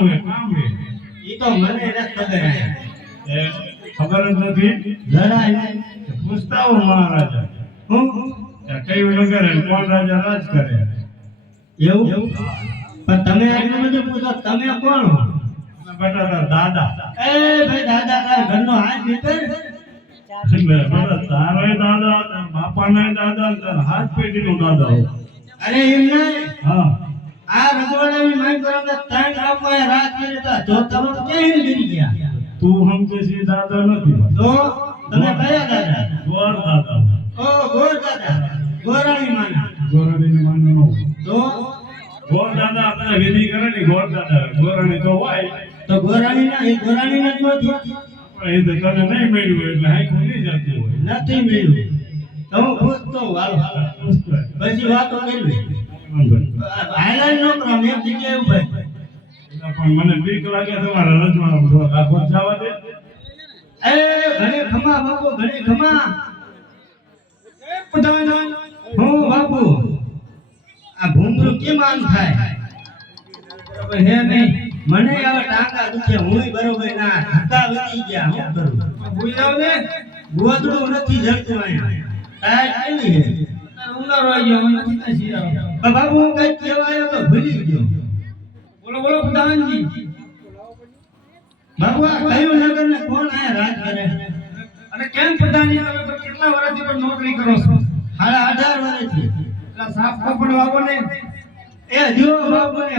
હું કામ હે ઈ તો મને નથી ખબર એ ખબર જ નથી જરા નહીં પૂછતા હો મહારાજા હું કયું નગર હે કોણ રાજા રાજ કરે એવું પણ તમે આટલું બધું પૂછો તમે કોણ હો બેટા દાદા એ ભાઈ દાદા તાર ઘરનો હાથ ભીતર એટલે બેટા તારે દાદા તાર બાપાને દાદા તાર હાથ પેઢીનો દાદા હો અરે એમ નહીં હા આ રજવાડાની માંગ કરો કે ત્રણ ગામમાં રાત કરી તો જો તમે ક્યાં ગીરી ગયા તું સમજે છે દાદા નથી તો તમે કયા દાદા ગોર દાદા ઓ ગોર દાદા ગોરાણી માના ગોરાણી માનો નો તો ગોર દાદા આપણે વિધિ કરે ને ગોર દાદા ગોરાણી તો હોય તો ગોરાણી ના એ ગોરાણી ના નથી પણ એ તો તને નહીં મળ્યું એટલે હાઈ ખુલી જતી હોય નથી મળ્યું તો હું પૂછતો હાલો પછી વાતો કરવી હાઈલાઈન નો કરો મેં જગ્યાએ ઉભા પણ મને બીક લાગે તમારા રજવાડા થોડા રાખો જવા દે એ ઘણી ખમા બાપુ ઘણી ખમા એ પટાણ હું બાપુ આ ભૂંગળું કેમ આમ થાય બરાબર હે નહીં મને આવા ટાંકા દુખે હુંય બરોબર ના ધક્કા વધી ગયા હું કરું ભૂલાવ ને ગોદડું નથી જડતું અહીંયા ટાઈટ કેવી હે ઉનાળો આવી ગયો મને નથી શીરાવ બાપુ હું કઈ કહેવાયો તો ભૂલી ગયો બોલો બોલો પ્રધાનજી બાપુ આ કયું નગર ને કોણ આયા રાજ કરે અને કેમ પ્રધાનજી તમે તો કેટલા વર્ષથી પણ નોકરી કરો છો 18 વર્ષથી એટલે સાફ કપડ વાવો ને એ જો બાપુ ને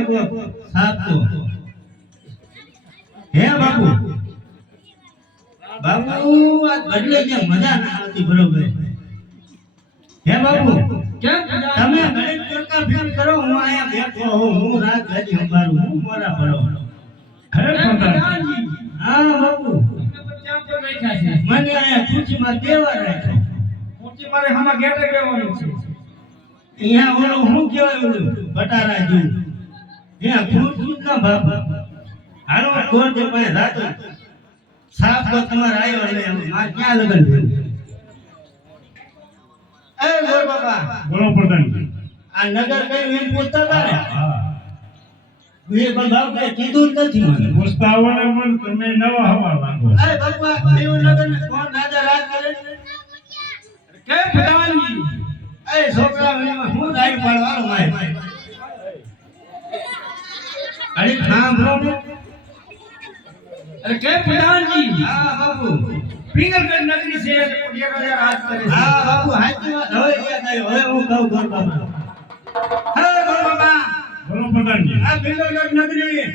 સાફ તો હે બાપુ બાપુ આ બદલે જે મજા ના આવતી બરોબર હે બાપુ કેમ તમે ગણિત કરતા ફેર કરો હું આયા બેઠો હું રાત ગાડી સંભાળું હું મોરા ભરો હે પ્રધાનજી હા બાપુ મને આયા ખુરશીમાં દેવા રાખ્યો ખુરશી મારે હામાં ગેટે બેવાનું છે અહીંયા ઓલો હું કહેવાય ઓલું બટારા જેવું અહીંયા ખુરશી ના બાપ હાલો કોણ દે પાસે રાતો સાફ તો તમારે આવ્યો એટલે માર ક્યાં લગન થયું એ ગોર બાપા બોલો પ્રધાનજી આ નગર કઈ એમ પૂછતા હતા ને હા એ પણ બાપ કઈ કીધું જ નથી મને પૂછતા આવડે પણ તમે નવા હવા લાગો અરે બાપા કયું નગર ને કોણ રાજા રાજ કરે કે પ્રધાનજી એ છોકરા હું ગાડી પાડવાનો માય અરે સાંભળો ને અરે કે પ્રધાનજી હા બાપુ પિંગલગઢ નગરી છે કોડિયા રાજા રાજ કરે હા બાપુ હાચી વાત હવે યાદ આવ્યો હવે હું કહું ગોર બાપા હે ગોર બાપા બોલો પ્રધાનજી આ પિંગલગઢ નગરી